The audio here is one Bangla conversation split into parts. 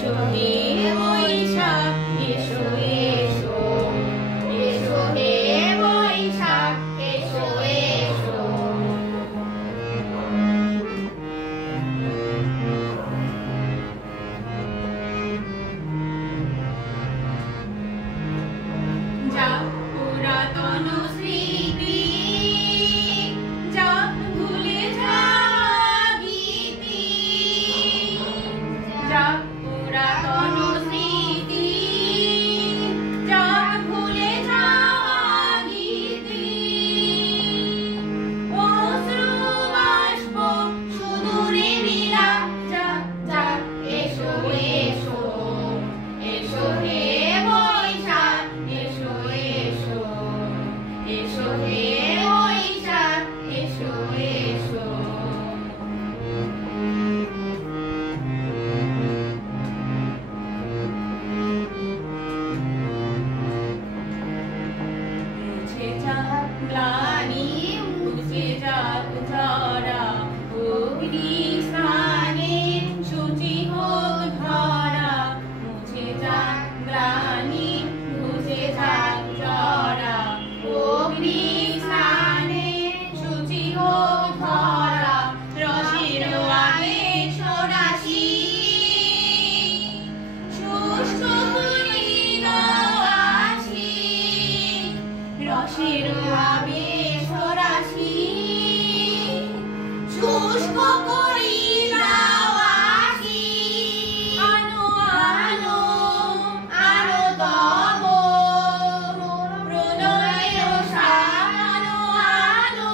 এসো হে বৈশাখ এসো এসো এসো হে বৈশাখ এসো এসো যা পুরাতন স্মৃতি যা ভুলে যাওয়া গীতি যা পুরাতন স্মৃতি যা ভুলে যাওয়া গীতি অশ্রু বাষ্প সুদূরে নীলা যা যা এসো এসো এসো হে বৈশাখ এসো এসো এসো হে বৈশাখ এসো এসো মুছে যাক গ্লানি মুছে যাক ঝরা অগ্নি স্নানে শুচি হোক ধরা মুছে যাক গ্লানি মুছে যাক ঝরা অগ্নি স্নানে শুচি হোক ধরা রসের আবেশ রাশি শুষ্ক হরিণ আসি রসের আবেশ রাশি শুষ্ক হরিণ আসি আনো আনো আনো তব প্রলয় আনো আনো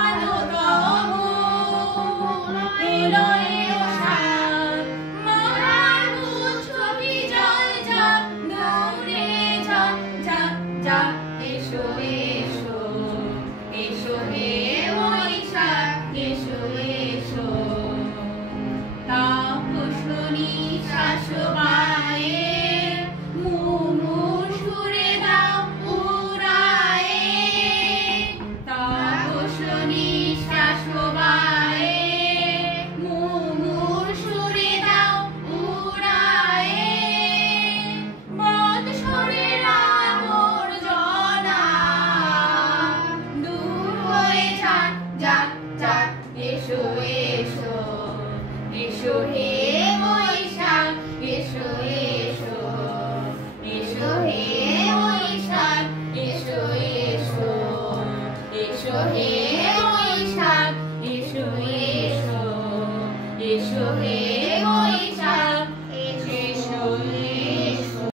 আনো তব প্রলয় মহাগুচ্ছ বিজয় যা দৌড়ে যা যা যা এসো এসো এসো হে বৈশাখ এসো এসো তাপসনী শাশ্ববায়ে মুমূর্ষুরে দাও উড়ায়ে তাপসনী শাশ্ববায়ে মুমূর্ষুরে দাও উড়ায়ে বৎসরের আবর্জনা দূর হয়ে যাক যাক যাক এসো এসো এসো হে বৈশাখ এসো এসো এসো হে বৈশাখ এসো এসো এসো হে